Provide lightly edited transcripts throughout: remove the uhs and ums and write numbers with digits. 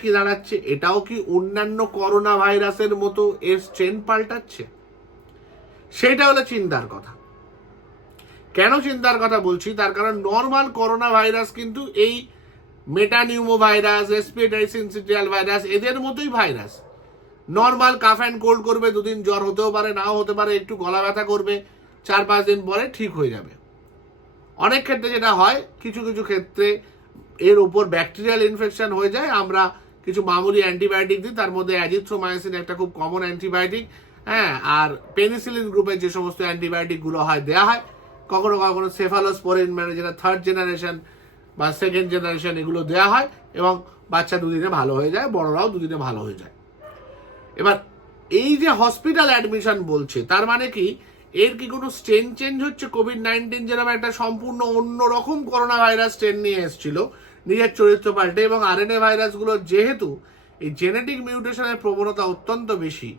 কি দাঁড়াচ্ছে, এটাও কি অন্যান্য করোনা ভাইরাসের মতো এর স্ট্রেন পাল্টাচ্ছে? সেটা হলো চিন্তার কথা। কেন চিন্তার কথা বলছি, তার কারণ নর্মাল করোনা ভাইরাস কিন্তু এই metapneumo virus, respiratory syncytial virus এদের মতোই virus. Normal calf and cold করবে, দুদিন জ্বর হতেও পারে, নাও হতে পারে, একটু গলা ব্যথা করবে, 4-5 দিন পরে ঠিক হয়ে যাবে। অনেক ক্ষেত্রে যেটা হয়, কিছু কিছু ক্ষেত্রে এর উপর ব্যাকটেরিয়াল ইনফেকশন হয়ে যায়, আমরা কিছু মামুলি অ্যান্টিবায়োটিক দিই, তার মধ্যে অ্যাজিথ্রোমাইসিন একটা খুব কমন অ্যান্টিবায়োটিক, হ্যাঁ, আর পেনিসিলিন গ্রুপের যে সমস্ত অ্যান্টিবায়োটিকগুলো হয় দেওয়া হয়, কখনো কখনো সেফালোস্পোরিন মানে যেটা 3rd জেনারেশন বা 2nd জেনারেশন এগুলো দেওয়া হয়, এবং বাচ্চা দুদিনে ভালো হয়ে যায়, বড়রাও দুদিনে ভালো হয়ে যায়। এবার এই যে হসপিটাল অ্যাডমিশন বলছে, তার মানে কি এর কি কোনো স্ট্রেন চেঞ্জ হচ্ছে? কোভিড-19 যেরকম একটা সম্পূর্ণ অন্যরকম করোনা ভাইরাস স্ট্রেন নিয়ে এসেছিল নিজের চরিত্র পাল্টে, এবং আরএনএ ভাইরাসগুলো যেহেতু এই জেনেটিক মিউটেশনের প্রবণতা অত্যন্ত বেশি,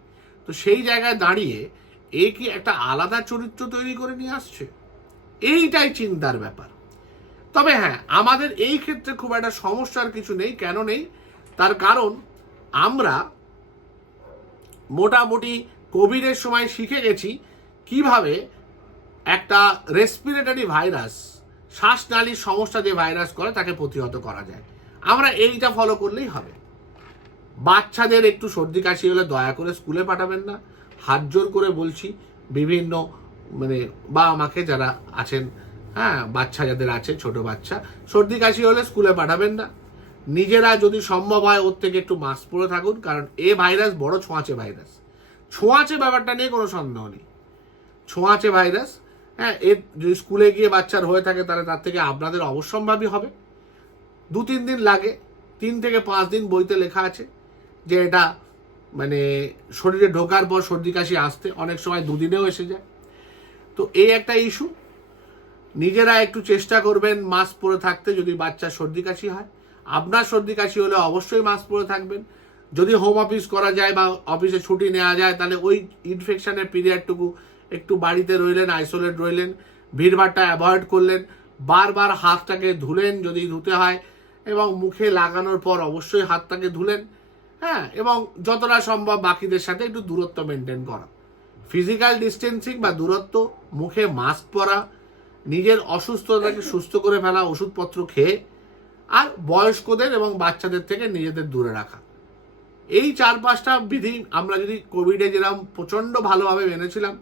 তো সেই জায়গায় দাঁড়িয়ে এ কি একটা আলাদা চরিত্র তৈরি করে নিয়ে আসছে? এইটাই চিন্তার ব্যাপার। তবে হ্যাঁ, আমাদের এই ক্ষেত্রে খুব একটা সমস্যার কিছু নেই। কেন নেই? তার কারণ আমরা মোটামুটি কোভিডের সময় শিখে গেছি কিভাবে একটা রেসপিরেটরি ভাইরাস, শ্বাসনালীর সমস্যা যে ভাইরাস করে তাকে প্রতিহত করা যায়। আমরা এইটা ফলো করলেই হবে। বাচ্চাদের একটু সর্দি কাশি হলে দয়া করে স্কুলে পাঠাবেন না, হাত জোর করে বলছি। বিভিন্ন মানে বাবা মাকে যারা আছেন, হ্যাঁ, বাচ্চা যাদের আছে, ছোট বাচ্চা, সর্দি কাশি হলে স্কুলে পাঠাবেন না। নিজেরা যদি সম্ভব হয় ওর থেকে একটু মাস্ক পরে থাকুন, কারণ এ ভাইরাস বড় ছোঁয়াচে ভাইরাস। ছোঁয়াচে ব্যাপারটা নিয়ে কোনো সন্দেহ নেই, ছোঁয়াচে ভাইরাস। হ্যাঁ, এর যদি স্কুলে গিয়ে বাচ্চার হয়ে থাকে তাহলে তার থেকে আপনাদের অবশ্যম্ভাবী হবে। 2-3 দিন লাগে, 3 থেকে 5 দিন বইতে লেখা আছে যে এটা মানে শরীরে ঢোকার পর সর্দি কাশি আসতে অনেক সময় 2 দিনেও এসে যায়। তো এই একটা ইস্যু। নিজেরা একটু চেষ্টা করবেন মাস্ক পরে থাকতে যদি বাচ্চার সর্দি কাশি হয়। আপনার সর্দি কাশি হলে অবশ্যই মাস্ক পরে থাকবেন। যদি হোম অফিস করা যায় বা অফিসে ছুটি নেওয়া যায়, তাহলে ওই ইনফেকশনের পিরিয়ডটুকু একটু বাড়িতে রইলেন, আইসোলেট রইলেন, ভিড়ভাড়টা অ্যাভয়েড করলেন, বারবার হাতটাকে ধুলেন যদি ধুতে হয়, এবং মুখে লাগানোর পর অবশ্যই হাতটাকে ধুলেন, হ্যাঁ, এবং যতটা সম্ভব বাকিদের সাথে একটু দূরত্ব মেনটেন করা, ফিজিক্যাল ডিস্টেন্সিং বা দূরত্ব, মুখে মাস্ক পরা, নিজের অসুস্থতাকে সুস্থ করে ফেলা ওষুধপত্র খেয়ে, আর বয়স্কদের এবং বাচ্চাদের থেকে নিজেদের দূরে রাখা। এই 4-5টা বিধি আমরা যদি কোভিডে যেরকম প্রচণ্ড ভালোভাবে মেনেছিলাম,